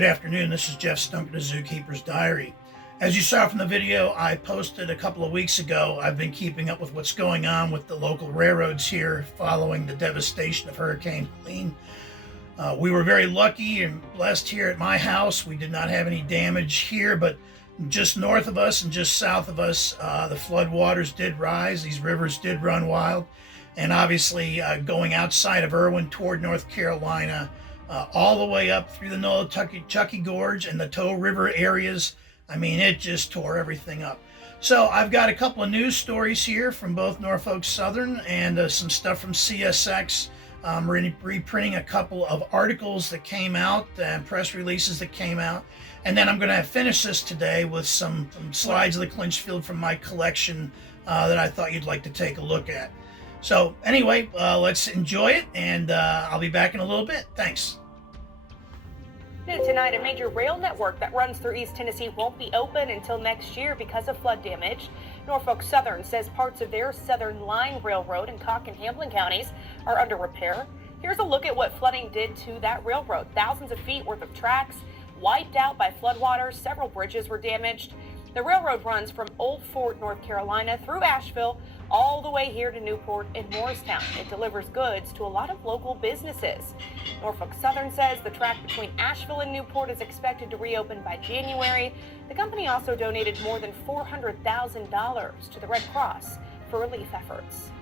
Good afternoon, this is Jeff Stump, the Zookeeper's Diary. As you saw from the video I posted a couple of weeks ago, I've been keeping up with what's going on with the local railroads here following the devastation of Hurricane Helene. We were very lucky and blessed here at my house. We did not have any damage here, but just north of us and just south of us, the flood waters did rise. These rivers did run wild. And obviously going outside of Irwin toward North Carolina, all the way up through the Noatucky Gorge and the Tow River areas. I mean, it just tore everything up. So I've got a couple of news stories here from both Norfolk Southern and some stuff from CSX. I'm reprinting a couple of articles that came out and press releases that came out. And then I'm going to finish this today with some slides of the Clinchfield from my collection that I thought you'd like to take a look at. So anyway, let's enjoy it, and I'll be back in a little bit. Thanks. Tonight, a major rail network that runs through East Tennessee won't be open until next year because of flood damage. Norfolk Southern says parts of their Southern Line Railroad in Cock and Hamlin counties are under repair. Here's a look at what flooding did to that railroad. Thousands of feet worth of tracks wiped out by floodwaters. Several bridges were damaged. The railroad runs from Old Fort, North Carolina through Asheville all the way here to Newport and Morristown. It delivers goods to a lot of local businesses. Norfolk Southern says the track between Asheville and Newport is expected to reopen by January. The company also donated more than $400,000 to the Red Cross for relief efforts.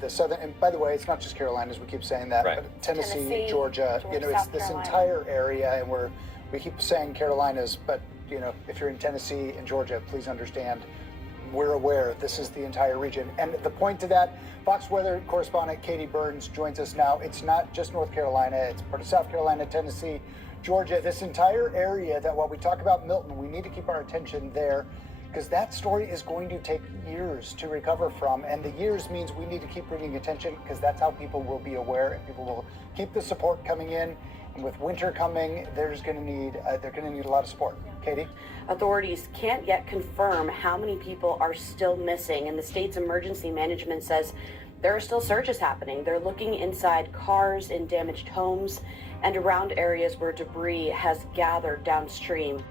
The southern, and by the way, it's not just Carolinas, we keep saying that, right. but Tennessee, Georgia, you know, it's this entire area, and we keep saying Carolinas, but you know, if you're in Tennessee and Georgia, please understand, we're aware this is the entire region. And the point to that, Fox weather correspondent Katie Burns joins us now. It's not just North Carolina, it's part of South Carolina, Tennessee, Georgia, this entire area that while we talk about Milton, we need to keep our attention there, because that story is going to take years to recover from, and the years means we need to keep bringing attention, because that's how people will be aware and people will keep the support coming in. And with winter coming, they're going to need a lot of support. Katie? Authorities can't yet confirm how many people are still missing, and the state's emergency management says there are still searches happening. They're looking inside cars in damaged homes and around areas where debris has gathered downstream.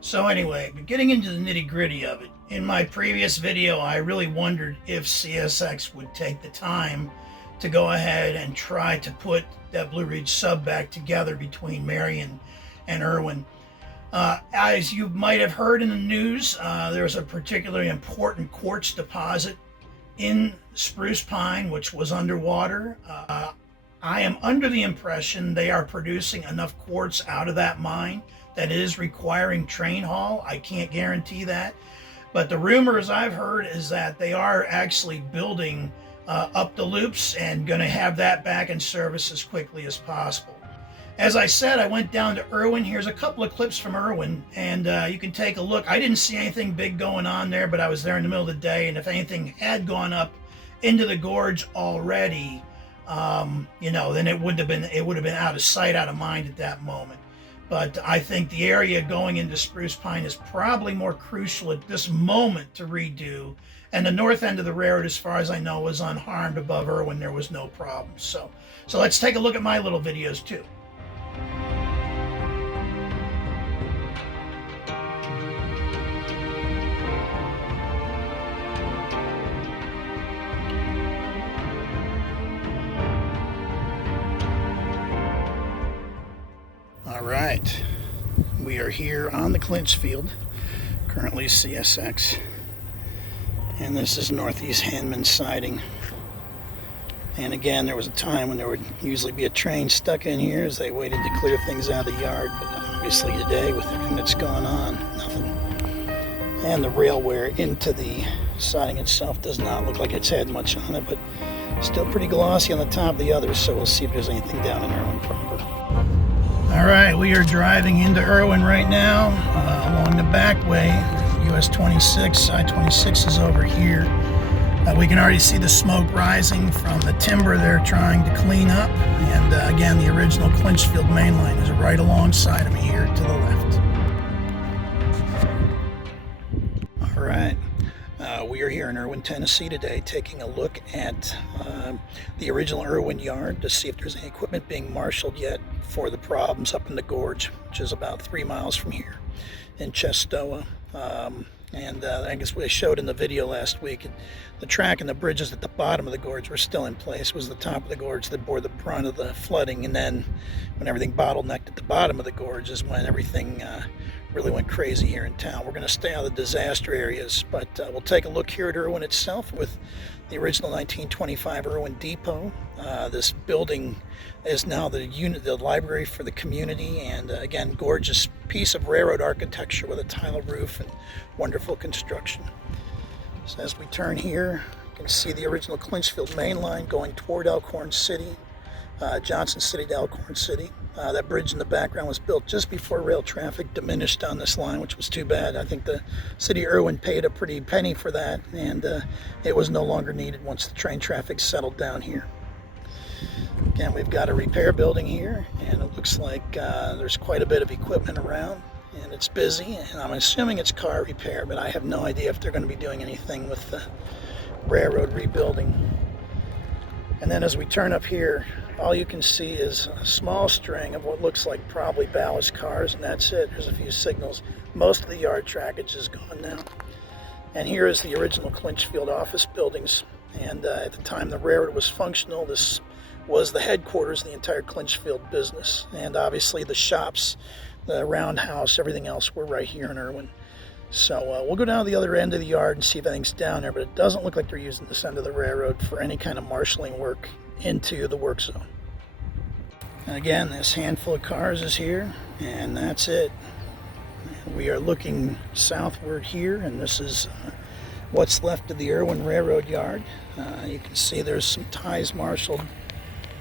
So anyway, getting into the nitty-gritty of it, in my previous video I really wondered if CSX would take the time to go ahead and try to put that Blue Ridge sub back together between Marion and Irwin. As you might have heard in the news, there's a particularly important quartz deposit in Spruce Pine which was underwater. I am under the impression they are producing enough quartz out of that mine that is requiring train haul. I can't guarantee that, but the rumors I've heard is that they are actually building up the loops and going to have that back in service as quickly as possible. As I said, I went down to Irwin. Here's a couple of clips from Irwin, and you can take a look. I didn't see anything big going on there, but I was there in the middle of the day, and if anything had gone up into the gorge already, then it would have been out of sight, out of mind at that moment. But I think the area going into Spruce Pine is probably more crucial at this moment to redo. And the north end of the railroad, as far as I know, was unharmed. Above Irwin, there was no problem. So let's take a look at my little videos too. All right, we are here on the Clinchfield, currently CSX, and this is Northeast Handman siding. And again, there was a time when there would usually be a train stuck in here as they waited to clear things out of the yard, but obviously today, with everything that's going on, nothing. And the rail wear into the siding itself does not look like it's had much on it, but still pretty glossy on the top of the others, so we'll see if there's anything down in Irwin proper. All right, we are driving into Irwin right now along the back way. US 26, I-26 is over here. We can already see the smoke rising from the timber they're trying to clean up. And again, the original Clinchfield main line is right alongside of me here to the left. All right. We are here in Irwin, Tennessee today, taking a look at the original Irwin yard to see if there's any equipment being marshaled yet for the problems up in the gorge, which is about 3 miles from here in Chestoa. I guess we showed in the video last week, the track and the bridges at the bottom of the gorge were still in place. It was the top of the gorge that bore the brunt of the flooding, and then when everything bottlenecked at the bottom of the gorge is when everything really went crazy here in town. We're going to stay out of the disaster areas, but we'll take a look here at Irwin itself with the original 1925 Irwin Depot. This building is now the library for the community, and again, gorgeous piece of railroad architecture with a tile roof and wonderful construction. So as we turn here, you can see the original Clinchfield main line going toward Elkhorn City, Johnson City to Elkhorn City. That bridge in the background was built just before rail traffic diminished on this line, which was too bad. I think the city of Irwin paid a pretty penny for that, and it was no longer needed once the train traffic settled down here. Again, we've got a repair building here, and it looks like there's quite a bit of equipment around, and it's busy, and I'm assuming it's car repair, but I have no idea if they're going to be doing anything with the railroad rebuilding. And then as we turn up here, all you can see is a small string of what looks like probably ballast cars, and that's it. There's a few signals. Most of the yard trackage is gone now. And here is the original Clinchfield office buildings. And at the time the railroad was functional, this was the headquarters of the entire Clinchfield business. And obviously the shops, the roundhouse, everything else were right here in Irwin. So we'll go down to the other end of the yard and see if anything's down there, but it doesn't look like they're using this end of the railroad for any kind of marshaling work into the work zone. And again, this handful of cars is here, and that's it. We are looking southward here, and this is what's left of the Irwin Railroad Yard. You can see there's some ties marshaled,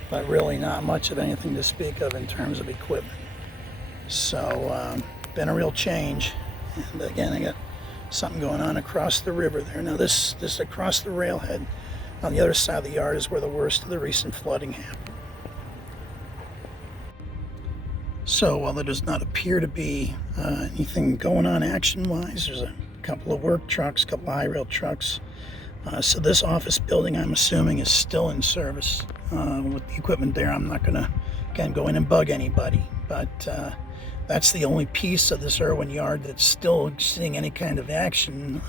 but really not much of anything to speak of in terms of equipment. So, been a real change. And again, I got something going on across the river there. Now this across the railhead on the other side of the yard is where the worst of the recent flooding happened. So while there does not appear to be anything going on action-wise, there's a couple of work trucks, a couple of high-rail trucks. So this office building, I'm assuming, is still in service. With the equipment there, I'm not going to, again, go in and bug anybody. But that's the only piece of this Irwin yard that's still seeing any kind of action,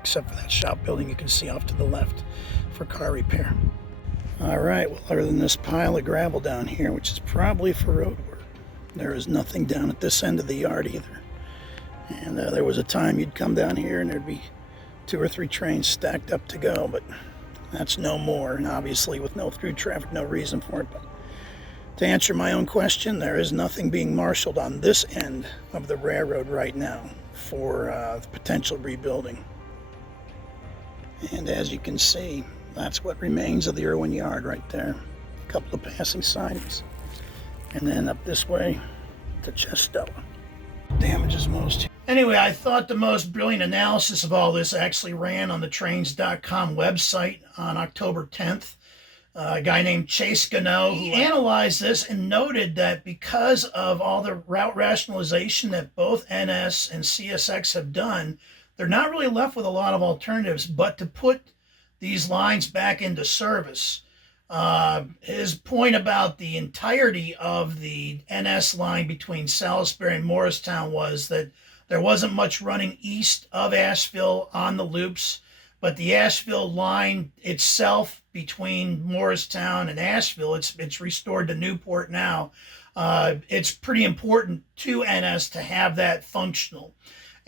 except for that shop building you can see off to the left for car repair. All right, well, other than this pile of gravel down here, which is probably for road work, there is nothing down at this end of the yard either. And there was a time you'd come down here and there'd be 2 or 3 trains stacked up to go, but that's no more. And obviously with no through traffic, no reason for it. But to answer my own question, there is nothing being marshaled on this end of the railroad right now for the potential rebuilding. And as you can see, that's what remains of the Irwin yard right there. A couple of passing signs. And then up this way to Chestoa. Damages most. Anyway, I thought the most brilliant analysis of all this actually ran on the trains.com website on October 10th. A guy named Chase Gano, who analyzed this and noted that because of all the route rationalization that both NS and CSX have done, they're not really left with a lot of alternatives but to put these lines back into service. His point about the entirety of the NS line between Salisbury and Morristown was that there wasn't much running east of Asheville on the loops, but the Asheville line itself between Morristown and Asheville, it's restored to Newport now. It's pretty important to NS to have that functional.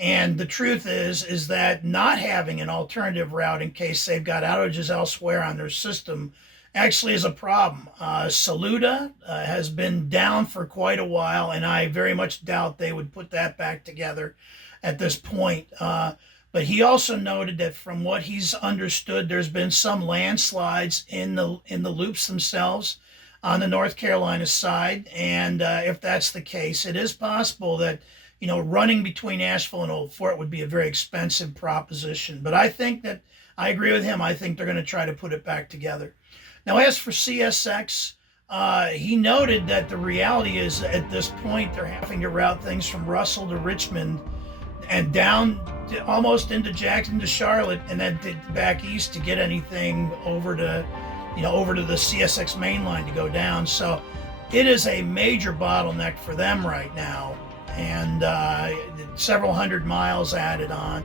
And the truth is that not having an alternative route in case they've got outages elsewhere on their system actually is a problem. Saluda has been down for quite a while, and I very much doubt they would put that back together at this point. But he also noted that from what he's understood, there's been some landslides in the loops themselves on the North Carolina side. And if that's the case, it is possible that, running between Asheville and Old Fort would be a very expensive proposition. But I think that I agree with him. I think they're going to try to put it back together. Now, as for CSX, he noted that the reality is at this point they're having to route things from Russell to Richmond and down to almost into Jackson to Charlotte and then back east to get anything over to the CSX main line to go down. So it is a major bottleneck for them right now, and several hundred miles added on.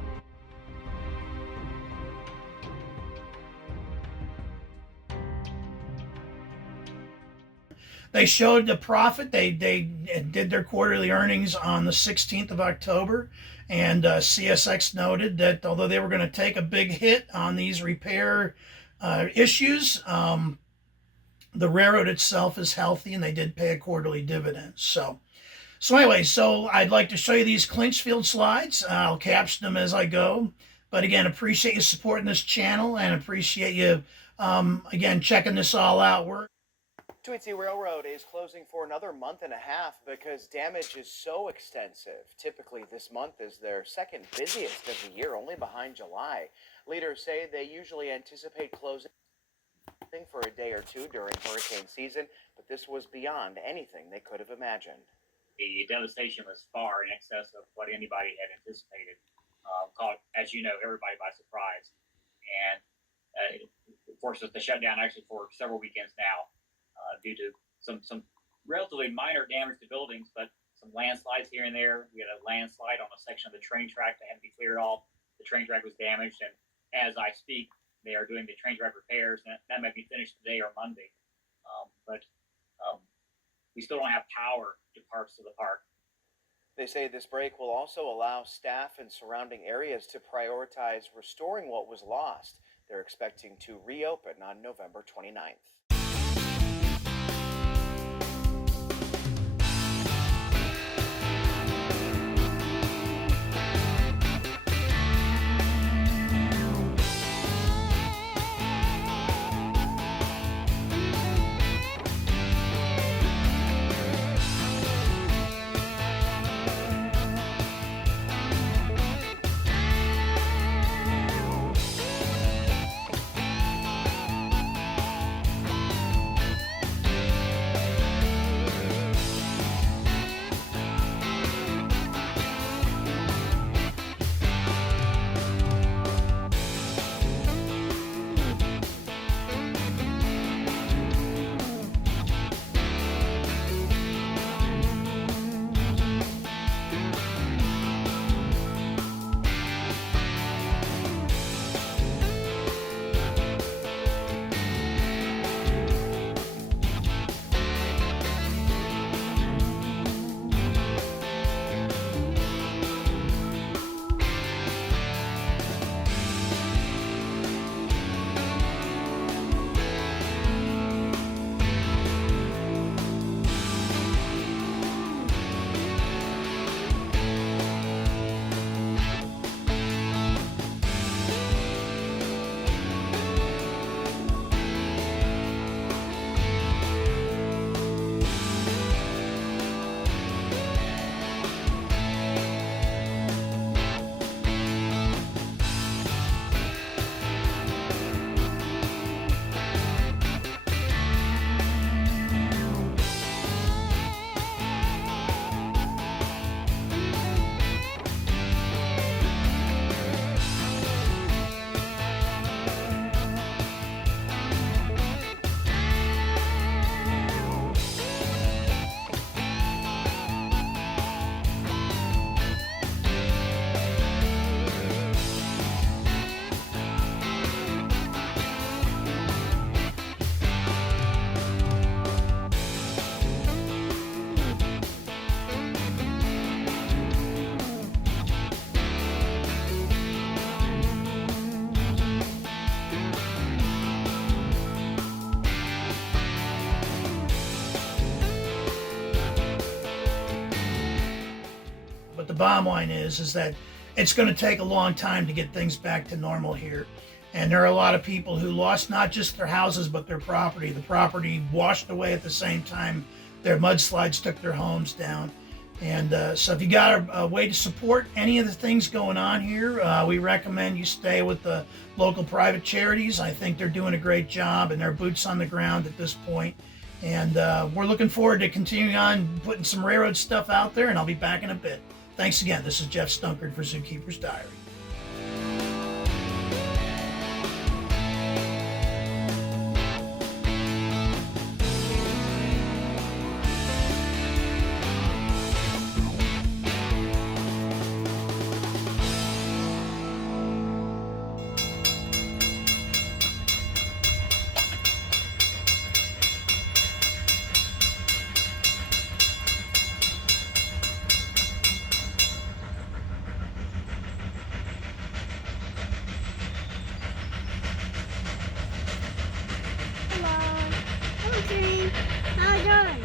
They showed the profit. They did their quarterly earnings on the 16th of October, and CSX noted that although they were going to take a big hit on these repair issues, the railroad itself is healthy, and they did pay a quarterly dividend. So anyway, I'd like to show you these Clinchfield slides. I'll caption them as I go. But again, appreciate you supporting this channel and appreciate you, again, checking this all out. Tweetsie Railroad is closing for another month and a half because damage is so extensive. Typically, this month is their second busiest of the year, only behind July. Leaders say they usually anticipate closing for a day or two during hurricane season, but this was beyond anything they could have imagined. The devastation was far in excess of what anybody had anticipated. Caught, as you know, everybody by surprise, and it forced us to shut down actually for several weekends now. Due to some relatively minor damage to buildings, but some landslides here and there. We had a landslide on a section of the train track that had to be cleared off. The train track was damaged, and as I speak, they are doing the train track repairs, and that might be finished today or Monday. But we still don't have power to parts of the park. They say this break will also allow staff in surrounding areas to prioritize restoring what was lost. They're expecting to reopen on November 29th. But the bottom line is that it's going to take a long time to get things back to normal here. And there are a lot of people who lost not just their houses, but their property. The property washed away at the same time their mudslides took their homes down. And so if you got a way to support any of the things going on here, we recommend you stay with the local private charities. I think they're doing a great job and they're boots on the ground at this point. And we're looking forward to continuing on putting some railroad stuff out there, and I'll be back in a bit. Thanks again. This is Jeff Stunkard for Zookeeper's Diary. Hello. Okay. How you doing?